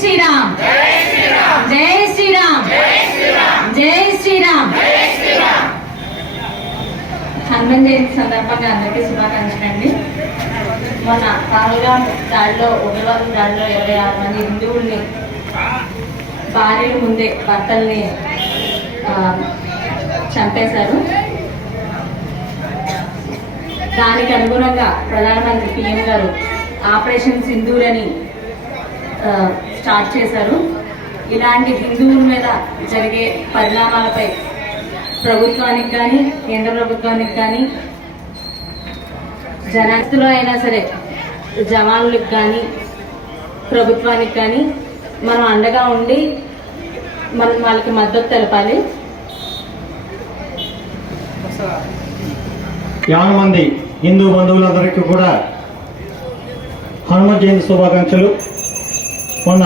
శ్రీరామ్. జై శ్రీరామ్. జై శ్రీరామ్. హనుమాన్ జయంతి సందర్భంగా అందరికీ శుభాకాంక్షలండి. మన పాల్గాం దాడిలో ఉగ్రవాదం దాడిలో ఇరవై ఆరు మంది హిందువుల్ని భార్యల ముందే భర్తల్ని చంపేశారు. దానికి అనుగుణంగా ప్రధానమంత్రి పిఎం గారు ఆపరేషన్ సింధూర్ అని స్టార్ట్ చేశారు. ఇలాంటి హిందువుల మీద జరిగే పరిణామాలపై ప్రభుత్వానికి కానీ కేంద్ర ప్రభుత్వానికి కానీ జనాస్తులో అయినా సరే జవాన్లకు కానీ ప్రభుత్వానికి కానీ మనం అండగా ఉండి మనం వాళ్ళకి మద్దతు తెలపాలి. యాభై మంది హిందూ బంధువులందరికీ కూడా హనుమత్ జయంతి శుభాకాంక్షలు. మొన్న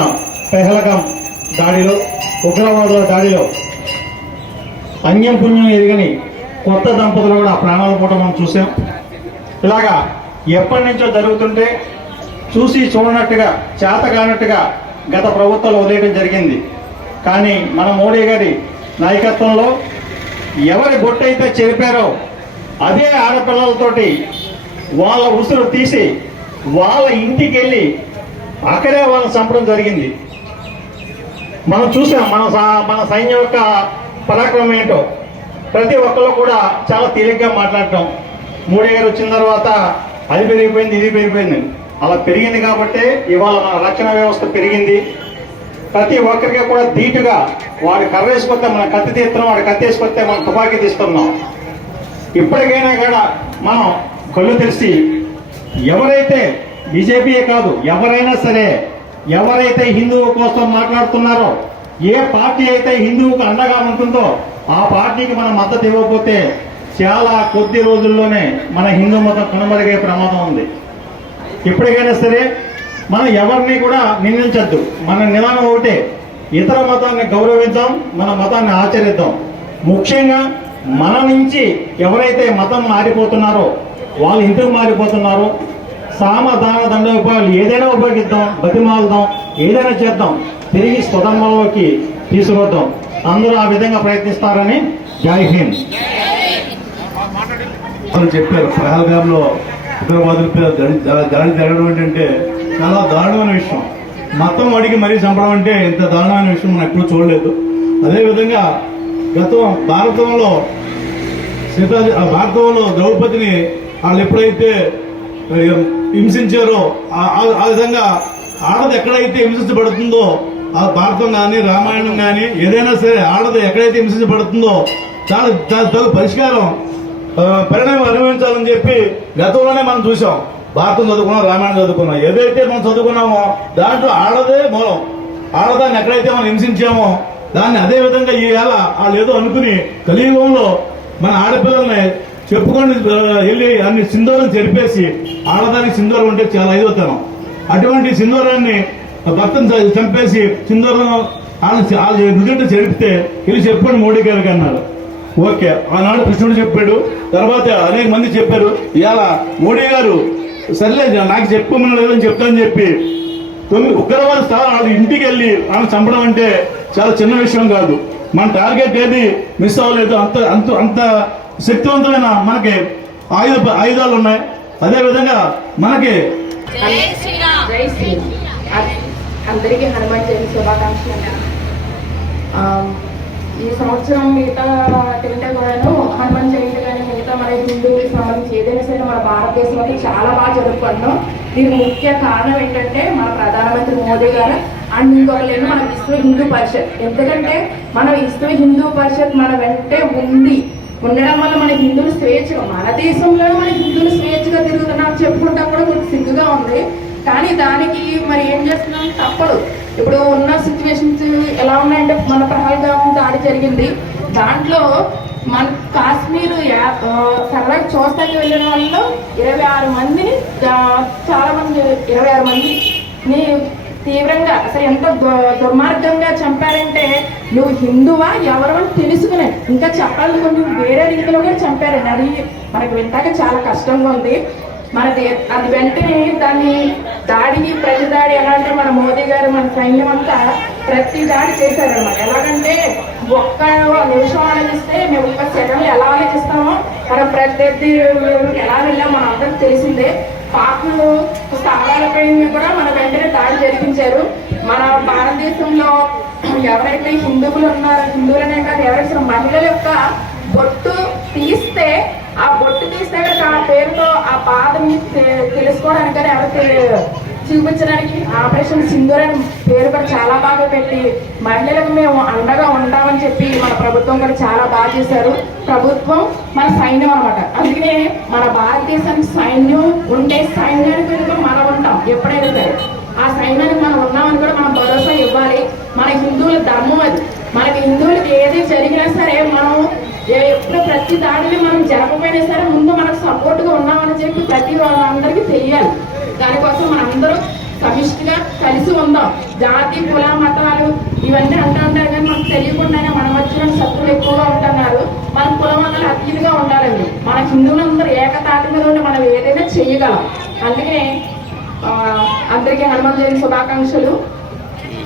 పెహలగాం దాడిలో ఉగ్రవాదుల దాడిలో అన్యం పుణ్యం ఎదిగని కొత్త దంపతులు కూడా ప్రాణాలు పోవటం మనం చూసాం. ఇలాగా ఎప్పటి నుంచో జరుగుతుంటే చూసి చూడనట్టుగా చేత కానట్టుగా గత ప్రభుత్వాలు వదిలేయడం జరిగింది. కానీ మన మోడీ గారి నాయకత్వంలో ఎవరి బొట్టయితే చెరిపారో అదే ఆడపిల్లలతోటి వాళ్ళ ఉసురు తీసి వాళ్ళ ఇంటికి వెళ్ళి అక్కడే వాళ్ళని చంపడం జరిగింది. మనం చూసాం మన మన సైన్యం యొక్క పరాక్రమం ఏంటో. ప్రతి ఒక్కళ్ళు కూడా చాలా తేలిగ్గా మాట్లాడటం. మోడీ గారు వచ్చిన తర్వాత అది పెరిగిపోయింది ఇది పెరిగిపోయింది. అలా పెరిగింది కాబట్టి ఇవాళ మన రక్షణ వ్యవస్థ పెరిగింది. ప్రతి ఒక్కరికి కూడా ధీటుగా వాడు కర్ర వేసుకొస్తే మనం కత్తి తీస్తున్నాం వాడు కత్తి వేసుకొస్తే మనం తుపాకీ తీస్తున్నాం. ఇప్పటికైనా కూడా మనం కళ్ళు తెరిచి ఎవరైతే బీజేపీయే కాదు ఎవరైనా సరే ఎవరైతే హిందువు కోసం మాట్లాడుతున్నారో ఏ పార్టీ అయితే హిందువుకు అండగా ఉంటుందో ఆ పార్టీకి మనం మద్దతు ఇవ్వకపోతే చాలా కొద్ది రోజుల్లోనే మన హిందూ మతం కనుమరుగే ప్రమాదం ఉంది. ఎప్పటికైనా సరే మనం ఎవరిని కూడా నిందించద్దు. మన నిదానం ఒకటే ఇతర మతాన్ని గౌరవిద్దాం మన మతాన్ని ఆచరిద్దాం. ముఖ్యంగా మన నుంచి ఎవరైతే మతం మారిపోతున్నారో వాళ్ళు ఇంటికి మారిపోతున్నారో సామ దాన దండ ఉపాయాలు ఏదైనా ఉపయోగిద్దాం బతిమాలుదాం ఏదైనా చేద్దాం తిరిగి స్వతంత్రంలోకి తీసుకొద్దాం. అందరూ ఆ విధంగా ప్రయత్నిస్తారని జై హింద్. వాళ్ళు చెప్పారు పహల్గామ్లో ఉగ్రవాదుల పేరు దాడి జరగడం ఏంటంటే చాలా దారుణమైన విషయం. మతం అడిగి మరీ చంపడం అంటే ఇంత దారుణమైన విషయం మనం ఎప్పుడూ చూడలేదు. అదేవిధంగా గతం భారతంలో సీతా ఆ భారతంలో ద్రౌపదిని వాళ్ళు ఎప్పుడైతే హింసించారో ఆ- విధంగా ఆడది ఎక్కడైతే హింసించబడుతుందో ఆ భారతం కానీ రామాయణం కానీ ఏదైనా సరే ఆడది ఎక్కడైతే హింసించబడుతుందో చాలా దాని పరిష్కారం పరిణామం అనుభవించాలని చెప్పి గతంలోనే మనం చూసాం భారతం చదువుకున్నాం రామాయణం చదువుకున్నాం. ఏదైతే మనం చదువుకున్నామో దాంట్లో ఆడదే మూలం. ఆడదాన్ని ఎక్కడైతే మనం హింసించామో దాన్ని అదే విధంగా ఈ వేళ వాళ్ళు ఏదో అనుకుని కలియుగంలో మన ఆడపిల్లల్ని చెప్పుకొని వెళ్ళి అన్ని సింధూరం చెరిపేసి ఆడదానికి సింధూరం ఉంటే చాలా ఐదవుతాను అటువంటి సింధూరాన్ని భక్తుని చంపేసి సింధూరం వాళ్ళని వాళ్ళు నుదుట చెరిపితే వెళ్ళి చెప్పండి మోడీ గారికి అన్నారు. ఓకే ఆనాడు కృష్ణుడు చెప్పాడు తర్వాత అనేక మంది చెప్పారు ఇలా మోడీ గారు సర్లే నాకు చెప్పమని లేదని చెప్తానని చెప్పి తొమ్మిది ఉగ్రవాద స్థానం వాళ్ళ ఇంటికి వెళ్ళి ఆమె చంపడం అంటే చాలా చిన్న విషయం కాదు. మన టార్గెట్ ఏది? మిస్ అవ్వలేదు అంత అంత అంత శక్తివంతమైన మనకి ఆయుధ ఆయుధాలు ఉన్నాయి. అదే విధంగా మనకి అందరికీ హనుమాన్ జయంతి శుభాకాంక్షలు. ఈ సంవత్సరం మిగతా కంటే కూడాను హనుమాన్ జయంతి కానీ మిగతా మన హిందువులకు సంబంధించి ఏదైనా సరే మన భారతదేశంలో చాలా బాగా జరుపుకుంటున్నాం. దీనికి ముఖ్య కారణం ఏంటంటే మన ప్రధానమంత్రి మోదీ గారు అండ్ ఇంకొకలేమో మన విశ్వ హిందూ పరిషత్. ఎందుకంటే మన విశ్వ హిందూ పరిషత్ మన వెంటే ఉంది. ఉండడం వల్ల మన హిందువులు స్వేచ్ఛగా మన దేశంలో మన హిందువులు స్వేచ్ఛగా తిరుగుతున్నాం చెప్పుకుంటా కూడా కొంచెం సిగ్గుగా ఉంది. కానీ దానికి మరి ఏం చేస్తున్నాం తప్పదు. ఇప్పుడు ఉన్న సిచ్యువేషన్స్ ఎలా ఉన్నాయంటే మన పహల్గాం దాడి జరిగింది. దాంట్లో మన కాశ్మీర్ సర్వైవ్ చూస్తాకి వెళ్ళిన వాళ్ళు ఇరవై ఆరు మందిని చాలా మంది ఇరవై ఆరు మందిని తీవ్రంగా అసలు ఎంత దు- దుర్మార్గంగా నువ్వు హిందువా? ఎవరు అని తెలుసుకునే. ఇంకా చెప్పాలనుకుంటే కొంచెం వేరే రీతిలో కూడా చంపారండి. అది మనకు వింటాక చాలా కష్టంగా ఉంది. మనది అది వెంటనే దాన్ని దాడిని ప్రతి దాడి ఎలా అంటే మన మోదీ గారు మన సైన్యం అంతా ప్రతి దాడి చేశారనమాట ఎలాగంటే ఒక్క నిమిషం ఆలోచిస్తే మేము ఒక్క సెకండ్ ఎలా ఆలోచిస్తామో మన ప్రత్యర్థి ఎలా వెళ్ళాం మన అందరికి తెలిసిందే. పాకులు స్థానాలపై కూడా మన వెంటనే దాడి జరిగింది ఎవరైతే హిందువులు ఉన్నారో హిందువులనే కాదు ఎవరైతే మహిళల యొక్క బొట్టు తీస్తే ఆ బొట్టు తీస్తే కనుక ఆ పేరుతో ఆ బాధని తెలుసుకోవడానికి కానీ ఎవరికి చూపించడానికి ఆపరేషన్ సింధూర్ అని పేరు కూడా చాలా బాగా పెట్టి మహిళలకు మేము అండగా ఉంటామని చెప్పి మన ప్రభుత్వం కూడా చాలా బాగా చేశారు. ప్రభుత్వం మన సైన్యం అనమాట అందుకనే మన భారతదేశానికి సైన్యం ఉండే సైన్యానికి మన మనం ఉంటాం ఎప్పుడైనా సరే ఆ సైన్యానికి మనం ఉన్నామని కూడా మనం భరోసా మన హిందువుల ధర్మం అది. మనకి హిందువులకి ఏది జరిగినా సరే మనం ఎప్పుడు ప్రతి దానిని మనం జరపకపోయినా సరే ముందు మనకు సపోర్ట్గా ఉన్నామని చెప్పి ప్రతి వాళ్ళందరికీ తెలియాలి. దానికోసం మనందరూ సమిష్టిగా కలిసి ఉందాం. జాతి కుల మతాలు ఇవన్నీ అంటూ ఉంటారు కానీ మనకు తెలియకుండానే మన మధ్యలో శత్రువులు ఎక్కువగా ఉంటున్నారు. మన కుల మతాలు అతీతుగా ఉండాలండి. మన హిందువులందరూ ఏకతాటి మీద ఉండి మనం ఏదైనా చేయగలం. అందుకనే అందరికీ హనుమాన్ జయంతి శుభాకాంక్షలు.